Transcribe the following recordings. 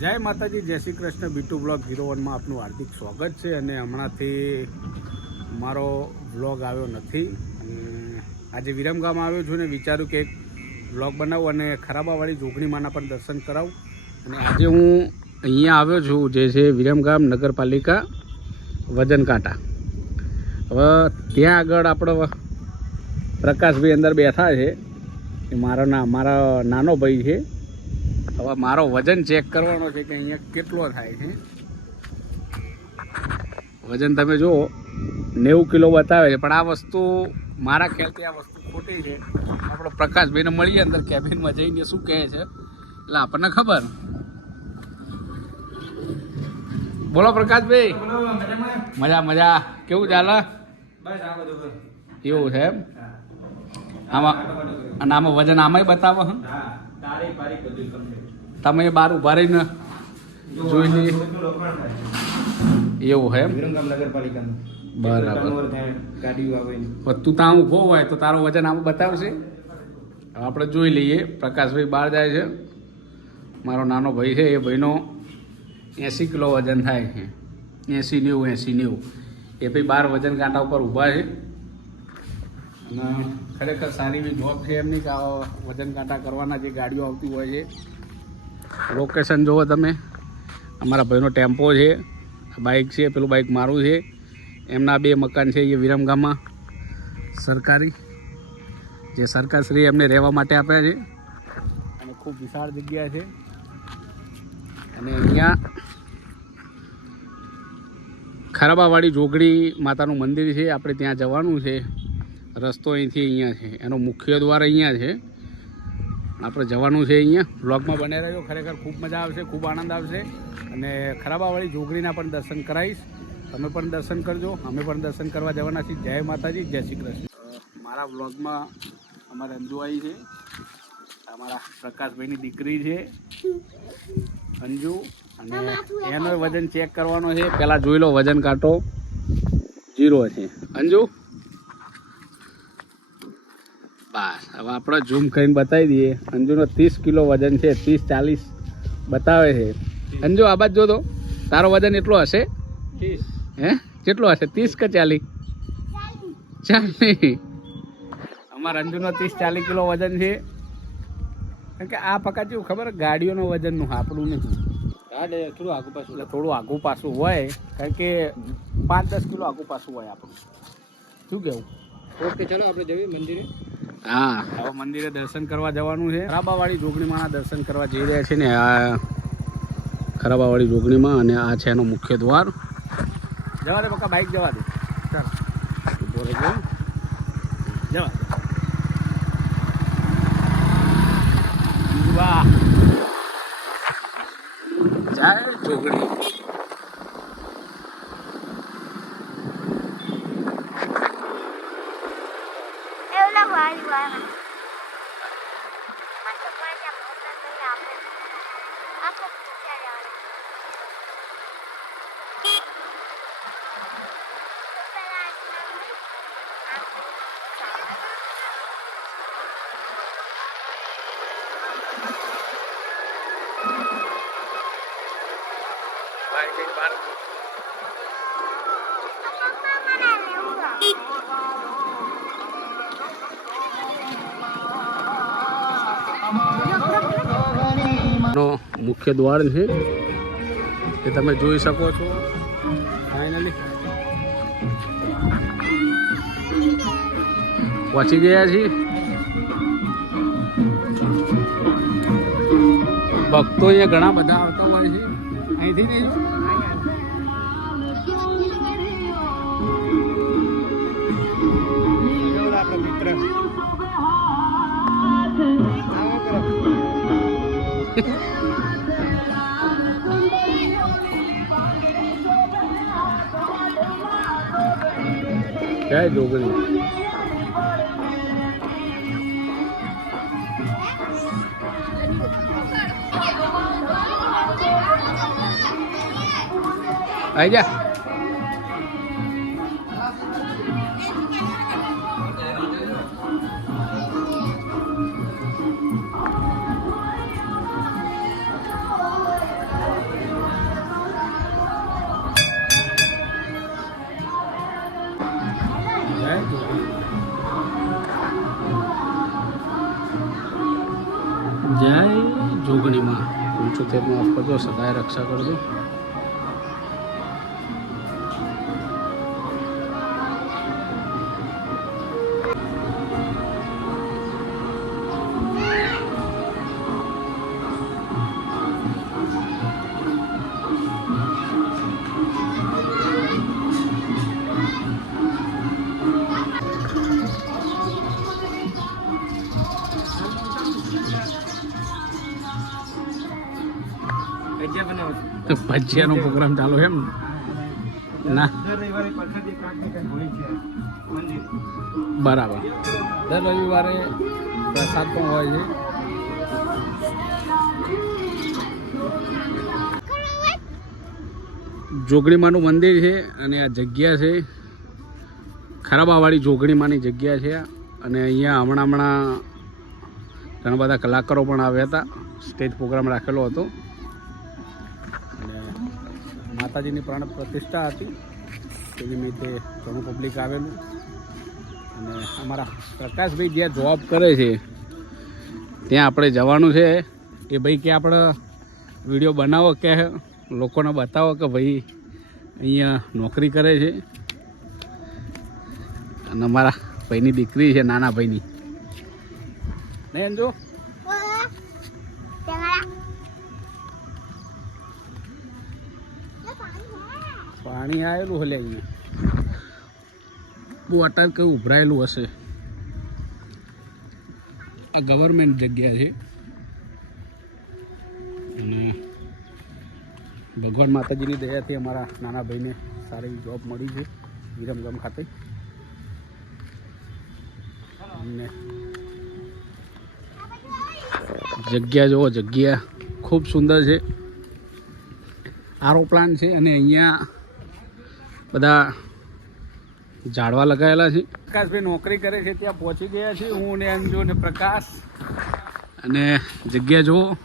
જય માતાજી, જય શ્રી કૃષ્ણ. બીટુ બ્લોગ ઝીરો વનમાં આપનું હાર્દિક સ્વાગત છે અને હમણાંથી મારો વ્લોગ આવ્યો નથી. અને આજે વિરમગામ આવ્યો છું ને વિચાર્યું કે એક વ્લોગ બનાવું અને ખરાબાવાળી જોગણીમાના પણ દર્શન કરાવું. અને આજે હું અહીંયા આવ્યો છું, જે છે વિરમગામ નગરપાલિકા વજન કાંટા હવે ત્યાં આગળ આપણો પ્રકાશભાઈ અંદર બેઠા છે. મારો ના, મારા નાનો ભાઈ છે. હવે મારો વજન ચેક કરવાનો છે કે અહીંયા કેટલો થાય છે. વજન તમે જુઓ, નેવું કિલો બતાવે છે, પણ આ વસ્તુ મારા ખ્યાલથી આ વસ્તુ ખોટી છે. આપણો પ્રકાશભાઈને મળીએ અંદર કેબિનમાં જઈને શું કહે છે. એટલે આપણને ખબર. બોલો પ્રકાશભાઈ. મજા મજા. કેવું ચાલે? એવું છે એમ? આમાં, અને આમાં વજન આમાંય બતાવો, હં? તમે બહાર ઊભા રહીને જોઈ લઈએ એવું હે બરાબર. તું ત્યાં ઊભો હોય તો તારો વજન આમ બતાવશે. આપણે જોઈ લઈએ. પ્રકાશભાઈ બહાર જાય છે. મારો નાનો ભાઈ છે એ ભાઈનો એંસી કિલો વજન થાય છે. એંસી નેવું એંસી નેવું. એ ભાઈ બાર વજન કાંટા ઉપર ઊભા છે. અને ખરેખર સારી એવી જોબ છે એમની વજન કાંટા કરવાના જે ગાડીઓ આવતી હોય છે. લોકેશન જુઓ તમે. અમારા ભાઈનો ટેમ્પો છે બાઇક છે, પેલું બાઇક મારું છે. એમના બે મકાન છે, એ વિરમગામમાં. સરકારી. જે સરકારશ્રી એમને રહેવા માટે આપ્યા છે. અને ખૂબ વિશાળ જગ્યા છે. અને અહીંયા ખરાબાવાળી જોગડી માતાનું મંદિર છે, આપણે ત્યાં જવાનું છે. રસ્તો અહીંથી અહીંયા છે. એનો મુખ્ય દ્વાર અહીંયા છે. આપણે જવાનું છે અહીંયા. બ્લોગમાં બને રહ્યો ખરેખર ખૂબ મજા આવશે ખૂબ આનંદ આવશે. અને ખરાબાવાળી જોગરીના પણ દર્શન કરાવીશ. તમે પણ દર્શન કરજો. અમે પણ દર્શન કરવા જવાના છીએ. જય માતાજી જય શ્રી કૃષ્ણ. મારા બ્લોગમાં અમારે અંજુ આવી છે. અમારા પ્રકાશભાઈની દીકરી છે. અંજુ અને એનો વજન ચેક કરવાનો છે. પહેલાં જોઈ લો વજન કાંટો. જીરો છે. અંજુ? બસ. હવે આપણે ઝૂમ કરીને બતાવી દઈએ. અંજુનો ત્રીસ કિલો વજન છે ત્રીસ ચાલીસ બતાવે છે. અંજુ આ બાજુ જો તો તારો વજન એટલો હશે? હે? કેટલો હશે? ત્રીસ કે ચાલીસ? ચાલી અમારા અંજુનો ત્રીસ ચાલીસ કિલો વજન છે. કારણ કે આ પકા જેવું ખબર ગાડીઓનો વજનનું આપણું નહીં. ગાડે થોડું આગુ પાછું. થોડું આગું પાછું હોય. કારણ કે પાંચ દસ કિલો આઘું પાછું હોય આપણું. શું કેવું? ઓકે ચાલો આપણે જઈએ મંદિરે. હા. હવે મંદિરે દર્શન કરવા જવાનું છે. ખરાબાવાળી જોગણીમાંના દર્શન કરવા જઈ રહ્યા છે ને આ ખરાબાવાળી જોગણીમાં અને આ છે એનો મુખ્ય દ્વાર. જવા દે પક્કા બાઈક જવા દે. ચાલ. જવા. વાહ. જય જોગણી. મુખ્ય દ્વાર છે, એ તમે જોઈ શકો છો. ફાઇનલી પહોંચી ગયા છીએ. ભક્તો અહીંયા ઘણા બધા આવતા હોય છે. અહીંથી નહીં આપણો મિત્ર. જય જોગણી? આઈ જા. ગુગણીમાં પંચોતેરમાં માફ કરજો સદાય રક્ષા કરજો. ભજીયાનો પ્રોગ્રામ ચાલુ એમ ના? બરાબર. દર રવિવારે પ્રસાદ પણ હોય છે. જોગણીમાનું મંદિર છે અને આ જગ્યા છે. ખરાબાવાળી જોગણીમાની જગ્યા છે અને અહીંયા હમણાં હમણાં ઘણા બધા કલાકારો પણ આવ્યા હતા. સ્ટેજ પ્રોગ્રામ રાખેલો હતો. માતાજીની પ્રાણ પ્રતિષ્ઠા હતી. તે નિમિત્તે ઘણું પબ્લિક આવેલું. અને અમારા પ્રકાશભાઈ જ્યાં જોબ કરે છે, ત્યાં આપણે જવાનું છે. એ ભાઈ કે આપણે વીડિયો બનાવો કે લોકોને બતાવો કે ભાઈ અહીંયા નોકરી કરે છે. અને અમારા ભાઈની દીકરી છે, નાના ભાઈની. નહીં અંજુ? પાણી આવેલું હલે અહીંયા. અટાર કઈ ઉભરાયેલું હશે? આ ગવર્મેન્ટ જગ્યા છે. અને ભગવાન માતાજીની દયાથી અમારા નાના ભાઈને સારી જોબ મળી છે, વિરમગામ ખાતે. અને જગ્યા જુઓ, જગ્યા ખૂબ સુંદર છે. આરો પ્લાન છે અને અહીંયા બધા ઝાડવા લગાવેલા છે. પ્રકાશભાઈ નોકરી કરે છે ત્યાં પહોંચી ગયા છે. હું ને અંજુ ને પ્રકાશ. અને જગ્યા જુઓ.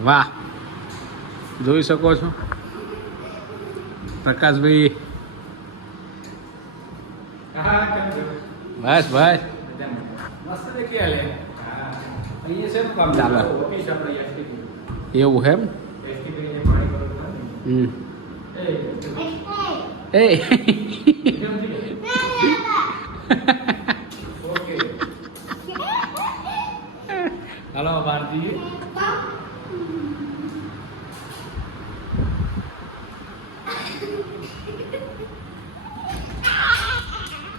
વાહ. જોઈ શકો છો. પ્રકાશભાઈ. બસ બસ. એવું એમ? હમ. એ હલો ભારતી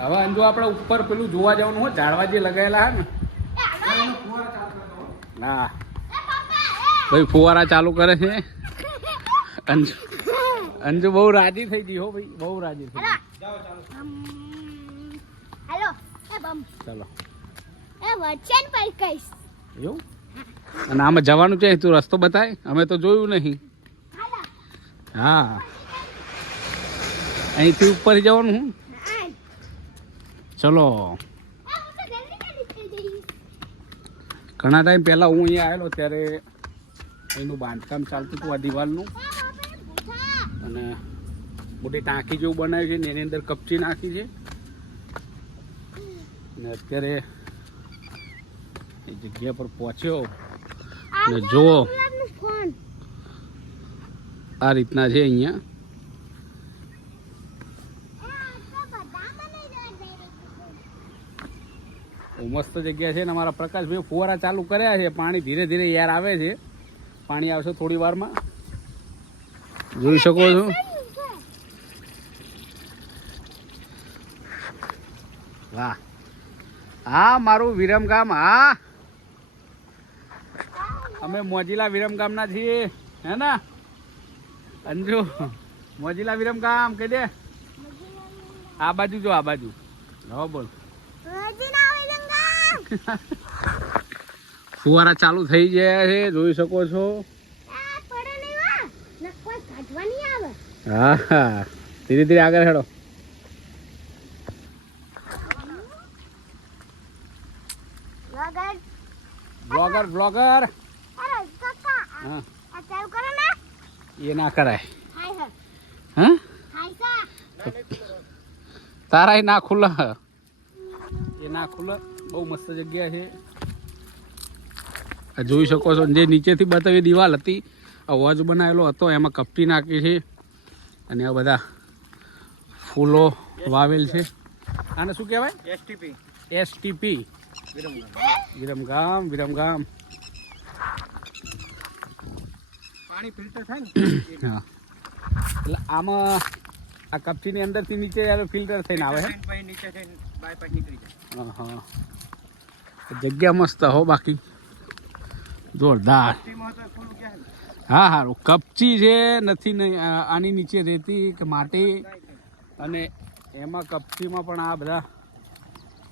હવે અંજુ આપણે ઉપર પેલું જોવા જવાનું હોય ઝાડવા જે લગાવેલા હે ને. ના. ભાઈ ફુવારા ચાલુ કરે છે. અંજુ અંજુ બહુ રાજી થઈ ગઈ હો ભાઈ બહુ રાજી થઈ હેલો એ બમ. ચાલો. એ વચન પર કઈશ. એવું? અને આમાં જવાનું છે તું રસ્તો બતાય? અમે તો જોયું નહીં. હા. અહીંથી ઉપર જવાનું હું? ચલો. ઘણા ટાઈમ પહેલાં હું અહીંયા આવેલો ત્યારે એનું બાંધકામ ચાલતું હતું આ દિવાલનું. અને મોટી ટાંકી જેવું બનાવ્યું છે ને એની અંદર કપચી નાખી છે. અને અત્યારે એ જગ્યા પર પહોંચ્યો. ને જુઓ. આ રીતના છે અહીંયા. મસ્ત જગ્યા છે ને અમારા પ્રકાશભાઈ ફુવારા ચાલુ કર્યા છે. પાણી ધીરે ધીરે યાર આવે છે. પાણી આવશે થોડી વારમાં. જોઈ શકો છો? વાહ. હા મારું વિરમગામ હા અમે મોજીલા વિરમગામના છીએ હે ને? અંજુ મોજીલા વિરમગામ કહી દે. આ બાજુ જો આ બાજુ. હો બોલ. ફુવારા ચાલુ થઈ ગયા છે જોઈ શકો છો. હા હા. ધીરે ધીરે આગળ હેડો. Blogger blogger. હા. એ ના કરાય. હા? એ ના ખુલ્લા એ ના ખુલ્લા બહુ મસ્ત જગ્યા છે. જોઈ શકો છો જે નીચેથી બતાવી દિવાલ હતી. વોચ બનાવેલો હતો એમાં કપટી નાખી છે. અને આ બધા ફૂલો વાવેલ છે. આને શું કહેવાય? STP STP Viramgam. વિરમગામ પાણી ફિલ્ટર થાય ને? હા. એટલે આમાં આ કપટીની અંદરથી નીચે ફિલ્ટર થઈને આવે છે. હા જગ્યા મસ્ત હો બાકી. જોરદાર. હા હા કપચી છે નથી નહીં આની નીચે રેતી કે માટી. અને એમાં કપચીમાં પણ આ બધા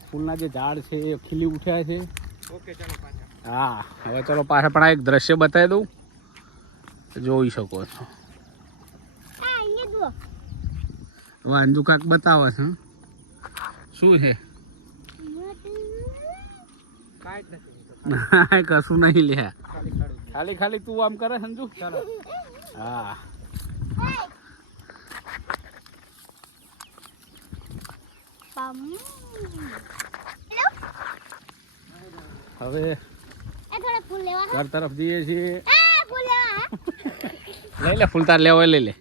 ફૂલના જે ઝાડ છે એ ખીલી ઉઠ્યા છે. ઓકે ચાલો હા હવે ચલો પાછા પણ આ એક દ્રશ્ય બતાવી દઉં. જોઈ શકો છો. વાંધુ કાંક બતાવે છે શું છે? કાંઈ જ નથી કશું નહીં લ્યા ખાલી ખાલી તું આમ કરે સંજુ? ચાલો. હા. હવે ઘર તરફ જઈએ છીએ. લઈ લે ફૂલતાર લેવો લઈ લે.